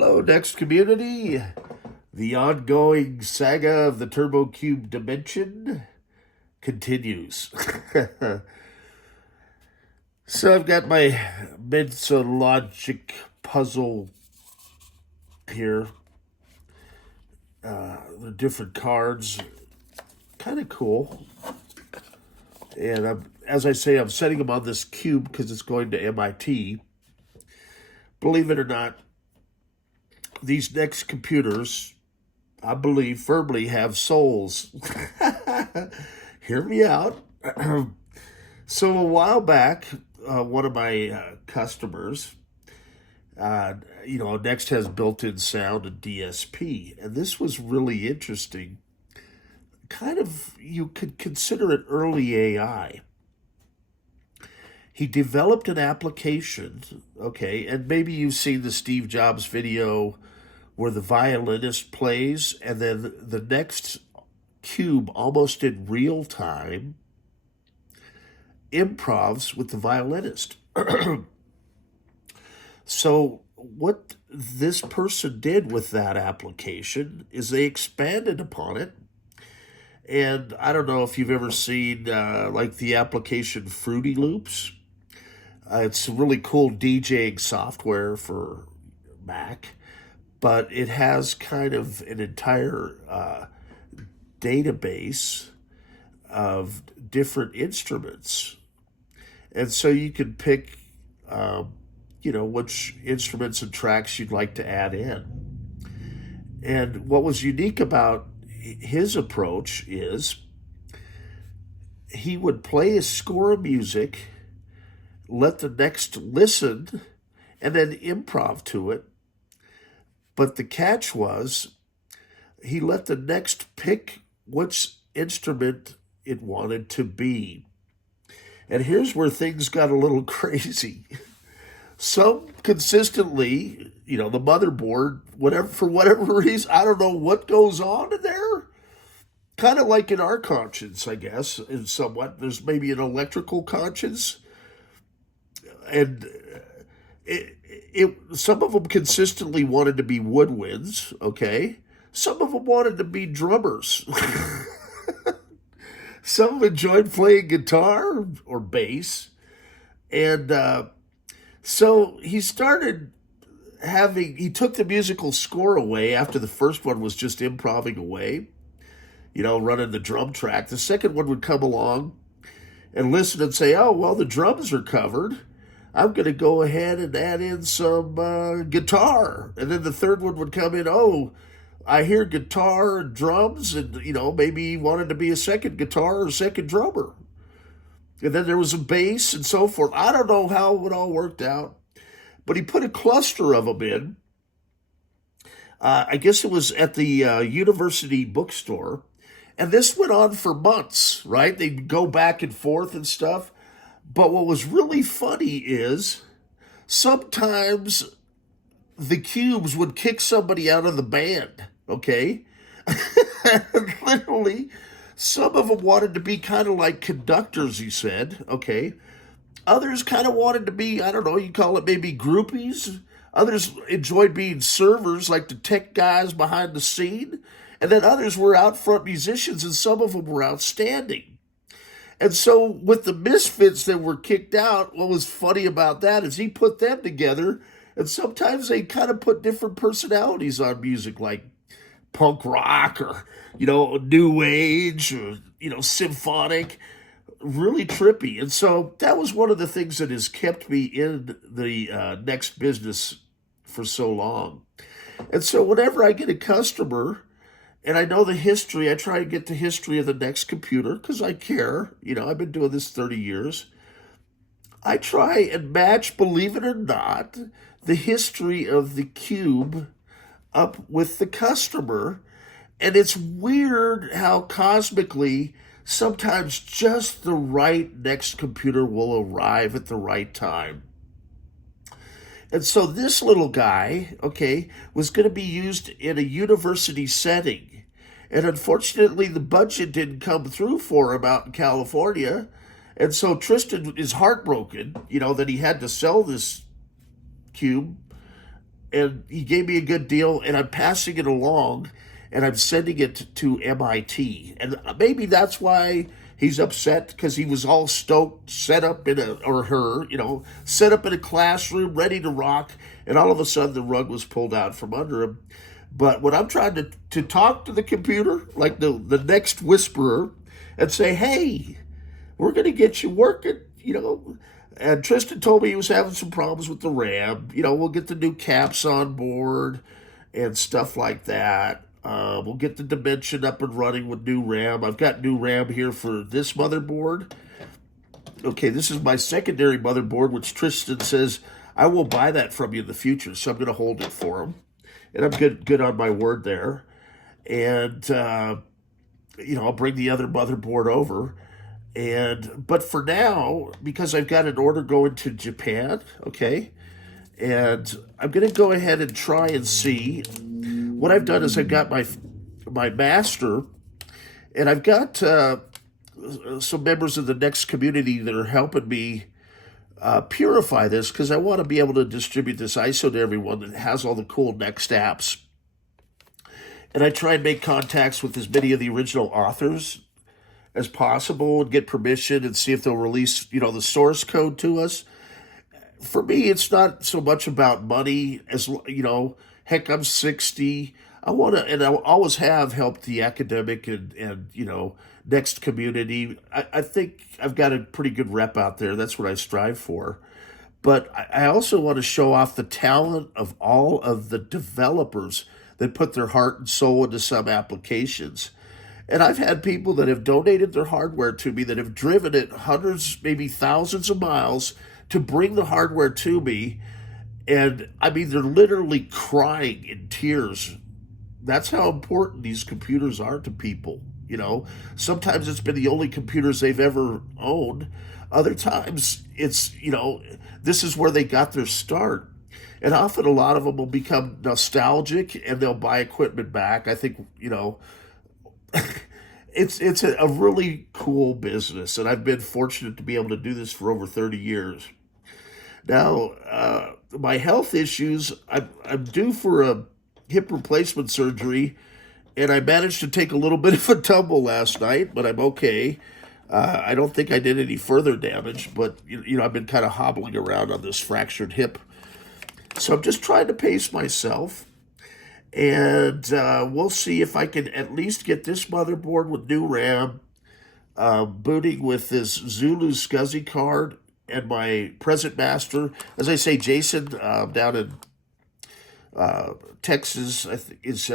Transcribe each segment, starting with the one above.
Hello, Next community. The ongoing saga of the Turbo Cube dimension continues. So I've got my Mensa logic puzzle here. The different cards, kind of cool. And as I say, I'm setting them on this cube because it's going to MIT. Believe it or not, these next computers, I believe, firmly have souls. Hear me out. So a while back, one of my customers, Next has built-in sound and DSP, and this was really interesting. Kind of, you could consider it early AI. He developed an application, okay, and maybe you've seen the Steve Jobs video where the violinist plays, and then the next cube, almost in real time, improvs with the violinist. So what this person did with that application is they expanded upon it. And I don't know if you've ever seen like the application Fruity Loops. It's really cool DJing software for Mac, but it has kind of an entire database of different instruments. And so you can pick, which instruments and tracks you'd like to add in. And what was unique about his approach is he would play a score of music, let the next listen, and then improv to it. But the catch was he let the next pick which instrument it wanted to be. And here's where things got a little crazy. Some consistently, the motherboard, for whatever reason, I don't know what goes on in there. Kind of like in our conscience, I guess, in somewhat. There's maybe an electrical conscience. And some of them consistently wanted to be woodwinds, okay? Some of them wanted to be drummers. Some of them enjoyed playing guitar or bass. And so he started he took the musical score away after the first one was just improvising away, running the drum track. The second one would come along and listen and say, oh, well, the drums are covered. I'm going to go ahead and add in some guitar. And then the third one would come in, oh, I hear guitar and drums, and, maybe he wanted to be a second guitar or a second drummer. And then there was a bass and so forth. I don't know how it all worked out, but he put a cluster of them in. I guess it was at the university bookstore. And this went on for months, right? They'd go back and forth and stuff. But what was really funny is sometimes the cubes would kick somebody out of the band, okay? Literally, some of them wanted to be kind of like conductors, he said, okay? Others kind of wanted to be, I don't know, you call it maybe groupies. Others enjoyed being servers, like the tech guys behind the scene. And then others were out front musicians, and some of them were outstanding. And so with the misfits that were kicked out, what was funny about that is he put them together, and sometimes they kind of put different personalities on music, like punk rock or, new age or, symphonic, really trippy. And so that was one of the things that has kept me in the Next business for so long. And so whenever I get a customer and I know the history, I try to get the history of the Next computer because I care. I've been doing this 30 years. I try and match, believe it or not, the history of the cube up with the customer. And it's weird how cosmically sometimes just the right Next computer will arrive at the right time. And so this little guy, okay, was going to be used in a university setting. And unfortunately, the budget didn't come through for him out in California. And so Tristan is heartbroken, that he had to sell this cube and he gave me a good deal, and I'm passing it along, and I'm sending it to MIT. And maybe that's why he's upset, because he was all stoked, set up in a, or her, set up in a classroom, ready to rock, and all of a sudden the rug was pulled out from under him. But when I'm trying to talk to the computer, like the next whisperer, and say, hey, we're going to get you working, And Tristan told me he was having some problems with the RAM. We'll get the new caps on board and stuff like that. We'll get the Dimension up and running with new RAM. I've got new RAM here for this motherboard. Okay, this is my secondary motherboard, which Tristan says I will buy that from you in the future, so I'm going to hold it for him. And I'm good on my word there. And, I'll bring the other motherboard over. But for now, because I've got an order going to Japan, okay, and I'm going to go ahead and try and see. What I've done is I've got my master, and I've got some members of the NeXT community that are helping me purify this, because I want to be able to distribute this ISO to everyone that has all the cool NeXT apps. And I try and make contacts with as many of the original authors as possible and get permission and see if they'll release, the source code to us. For me, it's not so much about money as, heck, I'm 60. I want to, and I always have helped the academic and NeXT community. I think I've got a pretty good rep out there. That's what I strive for. But I also want to show off the talent of all of the developers that put their heart and soul into some applications. And I've had people that have donated their hardware to me that have driven it hundreds, maybe thousands of miles to bring the hardware to me. And I mean, they're literally crying in tears. That's how important these computers are to people. Sometimes it's been the only computers they've ever owned. Other times it's, this is where they got their start. And often a lot of them will become nostalgic and they'll buy equipment back. I think, it's a really cool business, and I've been fortunate to be able to do this for over 30 years. Now, my health issues, I'm due for a hip replacement surgery, and I managed to take a little bit of a tumble last night, but I'm okay. I don't think I did any further damage, but I've been kind of hobbling around on this fractured hip. So I'm just trying to pace myself, and we'll see if I can at least get this motherboard with new RAM, booting with this Zulu SCSI card, and my present master. As I say, Jason down in Texas, I think is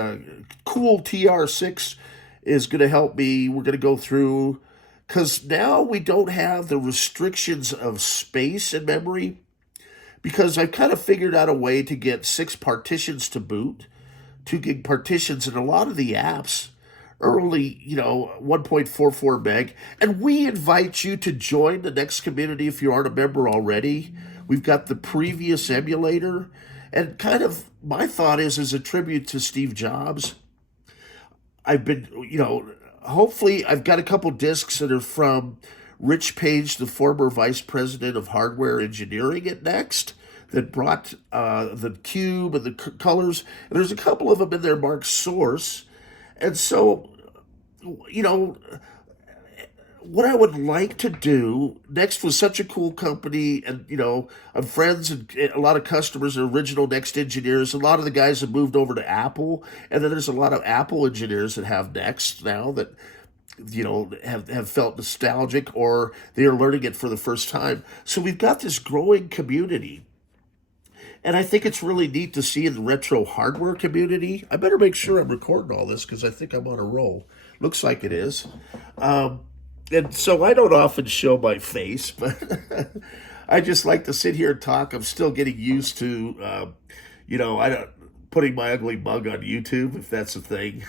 cool TR6 is going to help me. We're going to go through, because now we don't have the restrictions of space and memory, because I've kind of figured out a way to get 6 partitions to boot, 2 gig partitions, and a lot of the apps are only, 1.44 meg. And we invite you to join the NeXT community if you aren't a member already. We've got the previous emulator. And kind of my thought is, as a tribute to Steve Jobs, I've been, hopefully I've got a couple discs that are from Rich Page, the former vice president of hardware engineering at NeXT, that brought the cube and the colors. And there's a couple of them in there marked source. And so, what I would like to do, NeXT was such a cool company, and, I'm friends and a lot of customers are original NeXT engineers. A lot of the guys have moved over to Apple, and then there's a lot of Apple engineers that have NeXT now that, have felt nostalgic, or they are learning it for the first time. So we've got this growing community. And I think it's really neat to see in the retro hardware community. I better make sure I'm recording all this, because I think I'm on a roll. Looks like it is. And so I don't often show my face, but I just like to sit here and talk. I'm still getting used to, putting my ugly mug on YouTube, if that's a thing,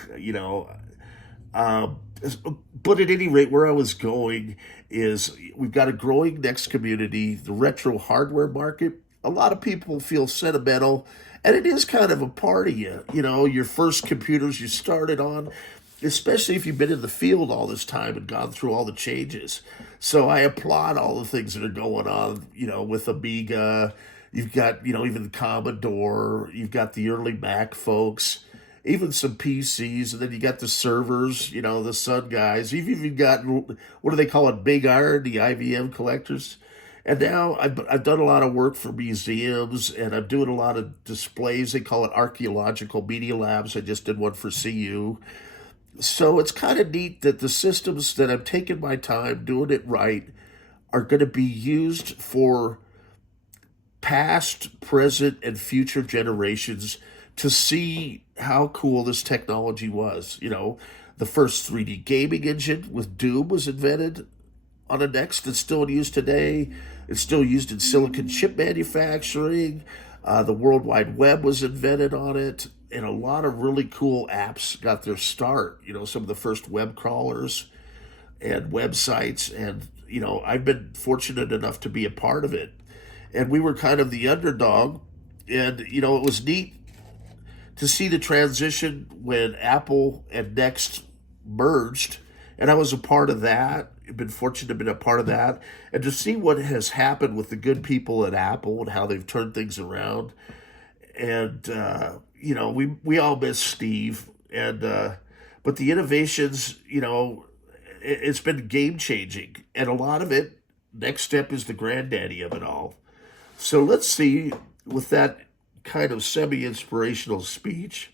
But at any rate, where I was going is we've got a growing NeXT community, the retro hardware market. A lot of people feel sentimental, and it is kind of a part of you. Your first computers you started on, especially if you've been in the field all this time and gone through all the changes. So I applaud all the things that are going on, with Amiga, You've got, even the Commodore, you've got the early Mac folks, even some PCs, and then you got the servers, the Sun guys. You've even got, what do they call it, Big Iron, the IBM collectors. And now I've done a lot of work for museums, and I'm doing a lot of displays. They call it archaeological media labs. I just did one for CU. So it's kind of neat that the systems that I'm taking my time doing it right are going to be used for past, present, and future generations to see how cool this technology was. The first 3D gaming engine with Doom was invented on a NeXT. It's still in use today. It's still used in silicon chip manufacturing. The World Wide Web was invented on it. And a lot of really cool apps got their start. Some of the first web crawlers and websites. And, I've been fortunate enough to be a part of it. And we were kind of the underdog. And, it was neat to see the transition when Apple and NeXT merged. And I was a part of that. I've been fortunate to be a part of that. And to see what has happened with the good people at Apple and how they've turned things around. And, we all miss Steve. And but the innovations, it's been game-changing. And a lot of it, Next Step is the granddaddy of it all. So let's see, with that kind of semi-inspirational speech,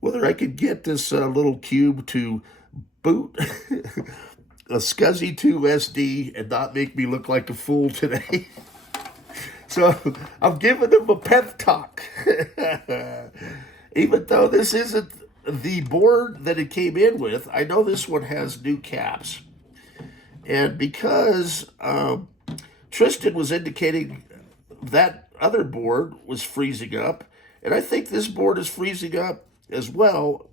whether I could get this little cube to boot a SCSI 2 SD and not make me look like a fool today. So I'm giving him a pep talk. Even though this isn't the board that it came in with, I know this one has new caps. And because Tristan was indicating that other board was freezing up, and I think this board is freezing up as well,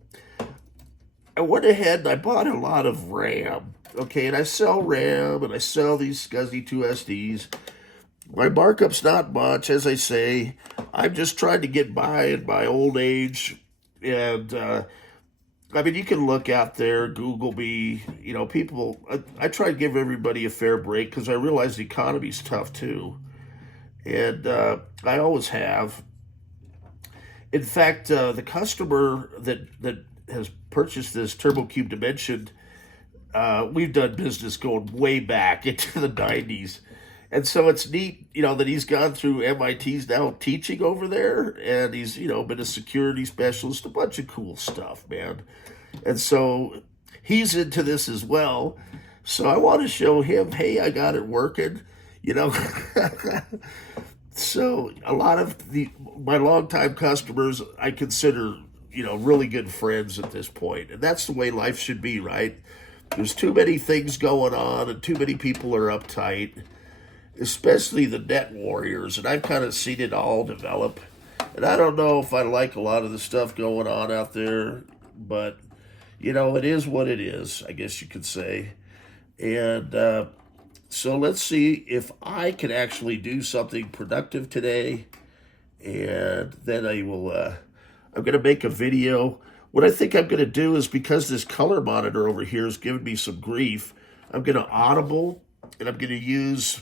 I went ahead and I bought a lot of RAM. Okay, and I sell RAM and I sell these SCSI 2 SDs. My markup's not much, as I say. I'm just trying to get by in my old age. And, you can look out there, Google me, people. I try to give everybody a fair break because I realize the economy's tough too. And I always have. In fact, the customer that has purchased this Turbo Cube Dimension, we've done business going way back into the 90s. And so it's neat, that he's gone through MIT's now teaching over there, and he's, been a security specialist, a bunch of cool stuff, man. And so he's into this as well. So I want to show him, hey, I got it working, So a lot of my longtime customers, I consider, really good friends at this point. And that's the way life should be, right? There's too many things going on and too many people are uptight, especially the net warriors. And I've kind of seen it all develop. And I don't know if I like a lot of the stuff going on out there, but, it is what it is, I guess you could say. And so let's see if I can actually do something productive today. And then I'm going to make a video. What I think I'm going to do is, because this color monitor over here is giving me some grief, I'm going to audible, and I'm going to use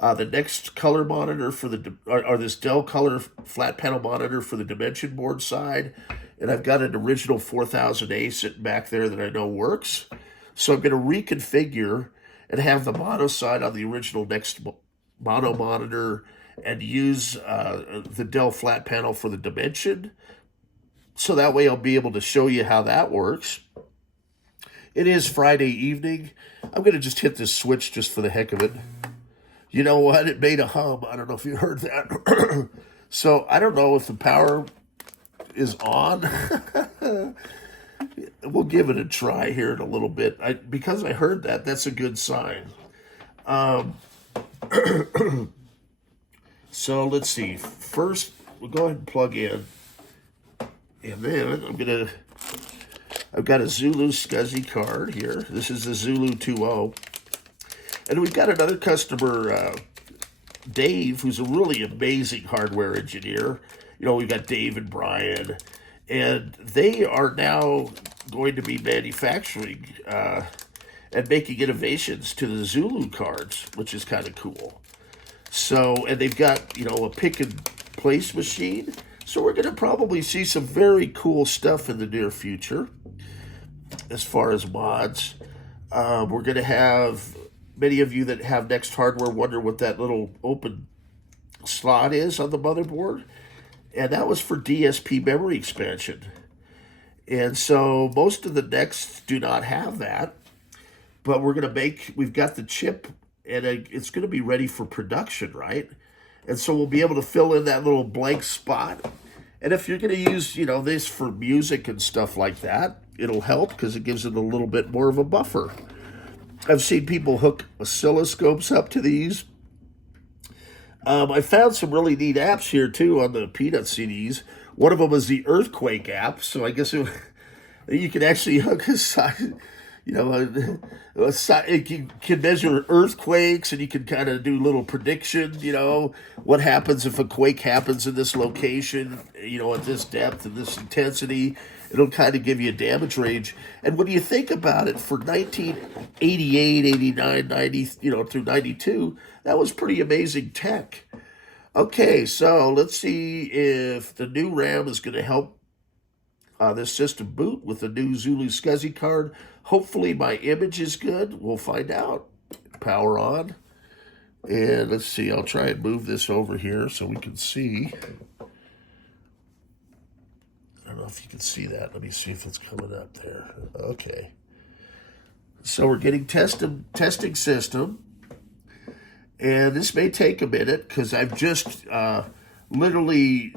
the next color monitor for or this Dell Color flat panel monitor for the Dimension board side. And I've got an original 4000A sitting back there that I know works. So I'm going to reconfigure and have the mono side on the original NeXT mono monitor and use the Dell flat panel for the Dimension. So that way I'll be able to show you how that works. It is Friday evening. I'm going to just hit this switch just for the heck of it. You know what? It made a hum. I don't know if you heard that. So I don't know if the power is on. We'll give it a try here in a little bit. Because I heard that, that's a good sign. So let's see. First, we'll go ahead and plug in. And then I've got a Zulu SCSI card here. This is the Zulu 2.0. And we've got another customer, Dave, who's a really amazing hardware engineer. We've got Dave and Brian. And they are now going to be manufacturing and making innovations to the Zulu cards, which is kind of cool. So, and they've got, a pick and place machine. So we're going to probably see some very cool stuff in the near future as far as mods. We're going to have many of you that have Next hardware wonder what that little open slot is on the motherboard. And that was for DSP memory expansion. And so most of the Nexts do not have that. But we've got the chip, and it's going to be ready for production, right? And so we'll be able to fill in that little blank spot. And if you're going to use, this for music and stuff like that, it'll help because it gives it a little bit more of a buffer. I've seen people hook oscilloscopes up to these. I found some really neat apps here, too, on the Peanut CDs. One of them is the Earthquake app, so I guess you can actually hook a side... it can measure earthquakes, and you can kind of do little prediction, what happens if a quake happens in this location, at this depth and this intensity. It'll kind of give you a damage range. And when you think about it, for 1988, 89, 90, through 92, that was pretty amazing tech. Okay, so let's see if the new RAM is going to help this system boot with the new Zulu SCSI card. Hopefully my image is good. We'll find out. Power on. And let's see, I'll try and move this over here so we can see. I don't know if you can see that. Let me see if it's coming up there. Okay. So we're getting testing system. And this may take a minute because I've just literally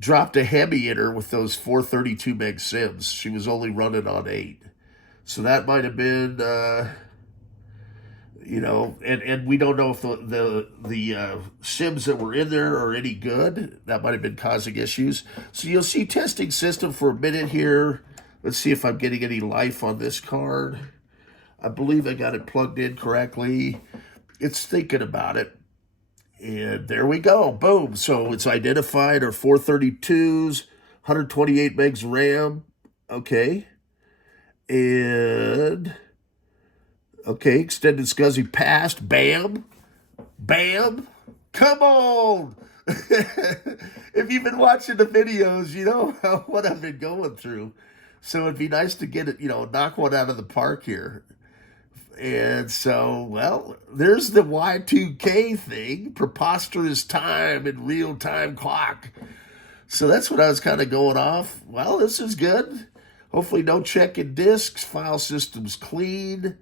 dropped a Hemi in her with those 432 meg sims. She was only running on 8. So that might have been, and we don't know if the sims that were in there are any good. That might have been causing issues. So you'll see testing system for a minute here. Let's see if I'm getting any life on this card. I believe I got it plugged in correctly. It's thinking about it. And there we go. Boom. So it's identified our 432s, 128 megs RAM. Okay. And, okay, extended SCSI passed. Bam. Bam. Come on. If you've been watching the videos, you know what I've been going through. So it'd be nice to get it, knock one out of the park here. And so, well, there's the Y2K thing, preposterous time and real-time clock. So that's what I was kind of going off. Well, this is good. Hopefully no checking disks, file system's clean.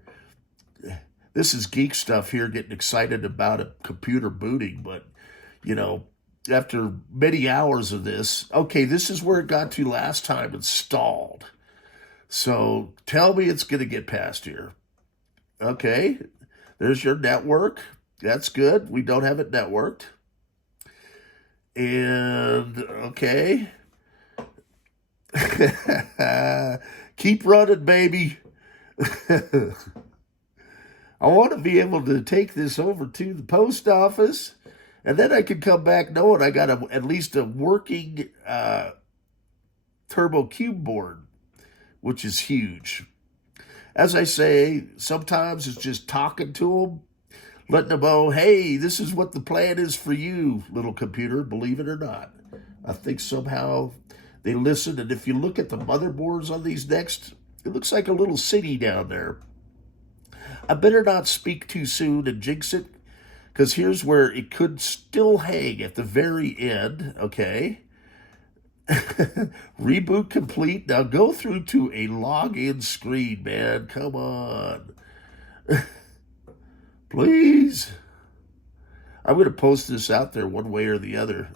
This is geek stuff here, getting excited about a computer booting. But, after many hours of this, okay, this is where it got to last time, installed. So tell me it's going to get past here. Okay, there's your network. That's good. We don't have it networked. And, okay. Keep running, baby. I want to be able to take this over to the post office, and then I could come back knowing I got at least a working Turbo Cube board, which is huge. As I say, sometimes it's just talking to them, letting them know, hey, this is what the plan is for you, little computer, believe it or not. I think somehow they listen, and if you look at the motherboards on these Next, it looks like a little city down there. I better not speak too soon and jinx it, because here's where it could still hang at the very end, okay? Reboot complete. Now go through to a login screen, man. Come on. Please. I'm going to post this out there one way or the other.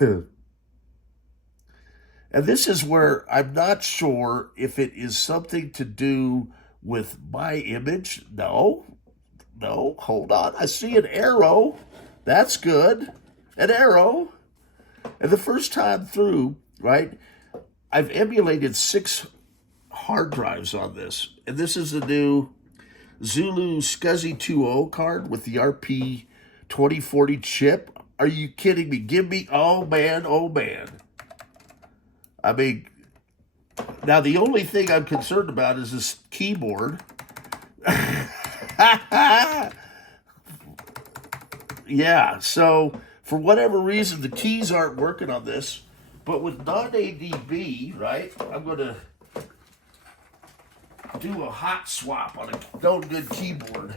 And this is where I'm not sure if it is something to do with my image. No, hold on. I see an arrow. That's good. An arrow. And the first time through, right, I've emulated 6 hard drives on this. And this is the new Zulu SCSI 2.0 card with the RP 2040 chip. Are you kidding me? Give me, oh man. I mean, now the only thing I'm concerned about is this keyboard. Yeah, so for whatever reason, the keys aren't working on this. But with non-ADB, right, I'm going to do a hot swap on a known good keyboard.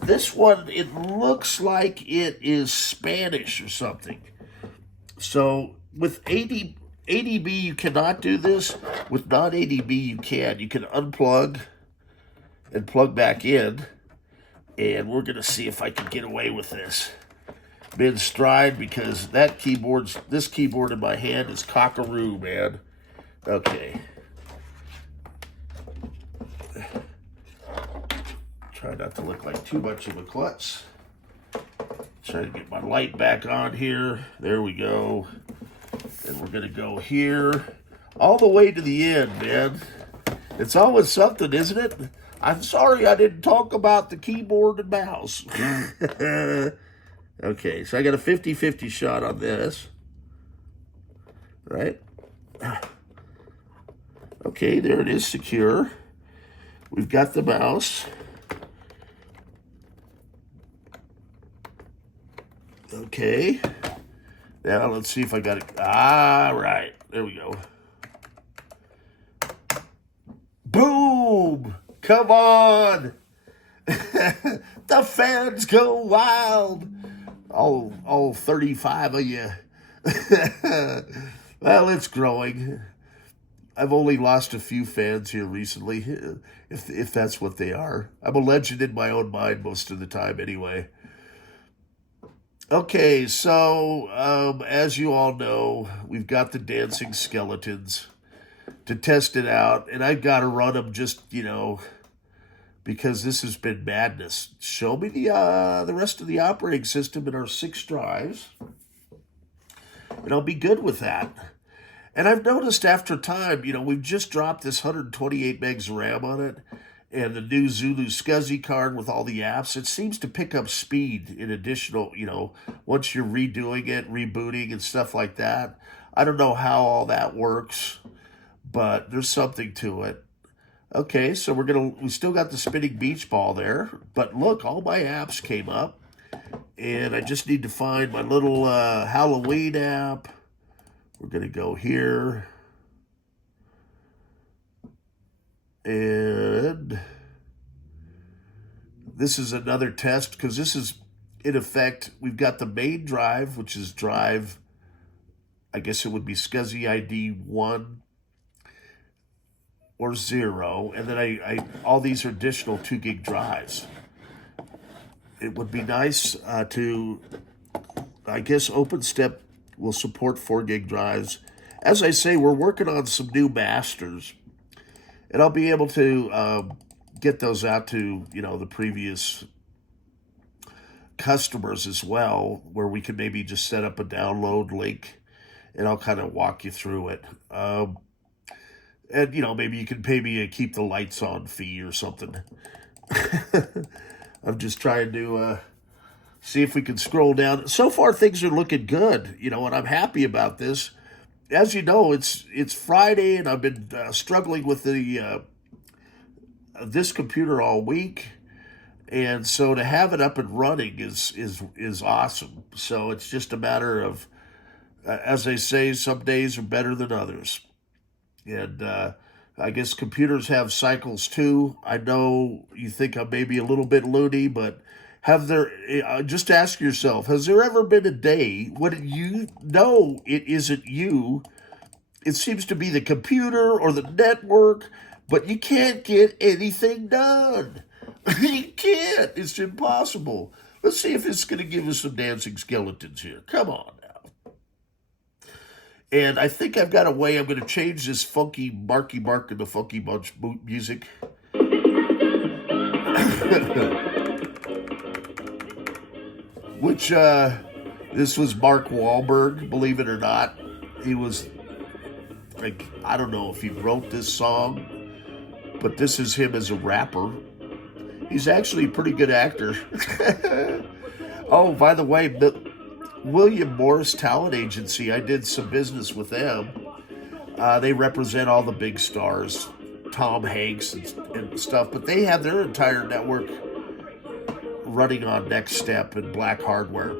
This one, it looks like it is Spanish or something. So with ADB, you cannot do this. With non-ADB, you can. You can unplug and plug back in. And we're going to see if I can get away with this mid-stride, because this keyboard in my hand is cockaroo, man. Okay. Try not to look like too much of a klutz. Try to get my light back on here. There we go. And we're going to go here all the way to the end, man. It's always something, isn't it? I'm sorry I didn't talk about the keyboard and mouse. Okay, so I got a 50-50 shot on this. Right? Okay, there it is, secure. We've got the mouse. Okay. Now let's see if I got it. Ah, right. There we go. Boom! Come on! The fans go wild! All 35 of you. Well, it's growing. I've only lost a few fans here recently, if that's what they are. I'm a legend in my own mind most of the time anyway. Okay, so as you all know, we've got the dancing skeletons to test it out, and I've got to run them just, because this has been madness. Show me the rest of the operating system in our 6 drives, and I'll be good with that. And I've noticed after time, we've just dropped this 128 megs of RAM on it, and the new Zulu SCSI card with all the apps. It seems to pick up speed in additional, once you're redoing it, rebooting and stuff like that. I don't know how all that works, but there's something to it. Okay, so we still got the spinning beach ball there, but look, all my apps came up, and I just need to find my little Halloween app. We're going to go here, and this is another test, because this is, in effect, we've got the main drive, which is drive, I guess it would be SCSI ID 1, or 0, and then I all these are additional 2 gig drives. It would be nice to, I guess OpenStep will support 4 gig drives. As I say, we're working on some new masters, and I'll be able to get those out to, the previous customers as well, where we can maybe just set up a download link, and I'll kind of walk you through it. And, maybe you can pay me a keep the lights on fee or something. I'm just trying to see if we can scroll down. So far, things are looking good, and I'm happy about this. As you know, it's Friday, and I've been struggling with this computer all week. And so to have it up and running is awesome. So it's just a matter of, as they say, some days are better than others. And I guess computers have cycles too. I know you think I'm maybe a little bit loony, but just ask yourself, has there ever been a day when you know it isn't you? It seems to be the computer or the network, but you can't get anything done. You can't. It's impossible. Let's see if it's going to give us some dancing skeletons here. Come on now. And I think I've got a way I'm going to change this funky Marky Mark and the Funky Bunch music. Which, this was Mark Wahlberg, believe it or not. He was, like, I don't know if he wrote this song, but this is him as a rapper. He's actually a pretty good actor. Oh, by the way, the William Morris Talent Agency, I did some business with them. They represent all the big stars, Tom Hanks and stuff, but they have their entire network running on Next Step and black hardware.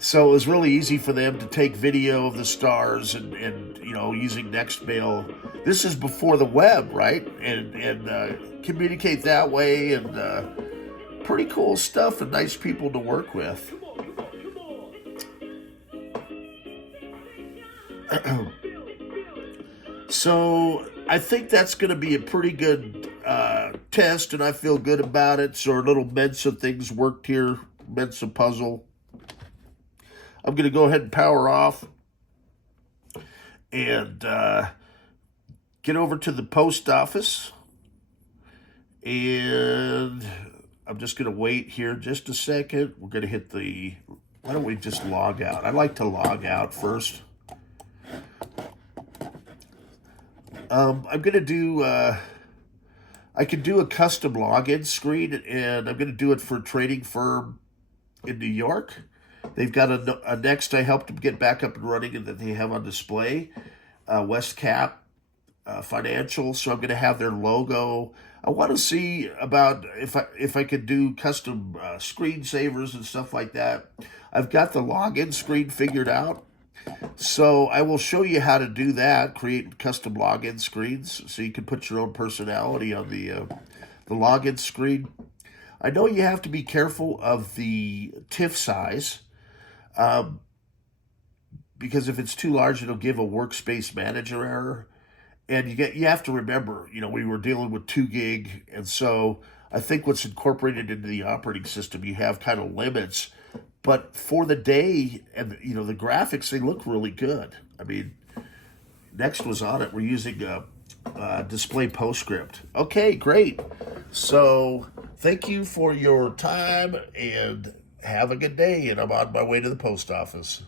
So it was really easy for them to take video of the stars and you know, using Nextmail. This is before the web, right? And communicate that way, and pretty cool stuff and nice people to work with. So I think that's going to be a pretty good test, and I feel good about it. So our little Mensa things worked here, Mensa puzzle. I'm going to go ahead and power off and get over to the post office. And I'm just going to wait here just a second. We're going to hit the, why don't we just log out? I like to log out first. I'm going to do, I could do a custom login screen, and I'm going to do it for a trading firm in New York. They've got a Next I helped them get back up and running, and that they have on display, Westcap Financial. So I'm going to have their logo. I want to see about if I could do custom screensavers and stuff like that. I've got the login screen figured out. So I will show you how to do that, create custom login screens so you can put your own personality on the login screen. I know you have to be careful of the TIFF size, because if it's too large, it'll give a workspace manager error. And you have to remember, you know, we were dealing with 2 gig, and so I think what's incorporated into the operating system, you have kind of limits. But for the day, and you know, the graphics, they look really good. I mean, Next was on it. We're using display PostScript. Okay, great. So thank you for your time, and have a good day. And I'm on my way to the post office.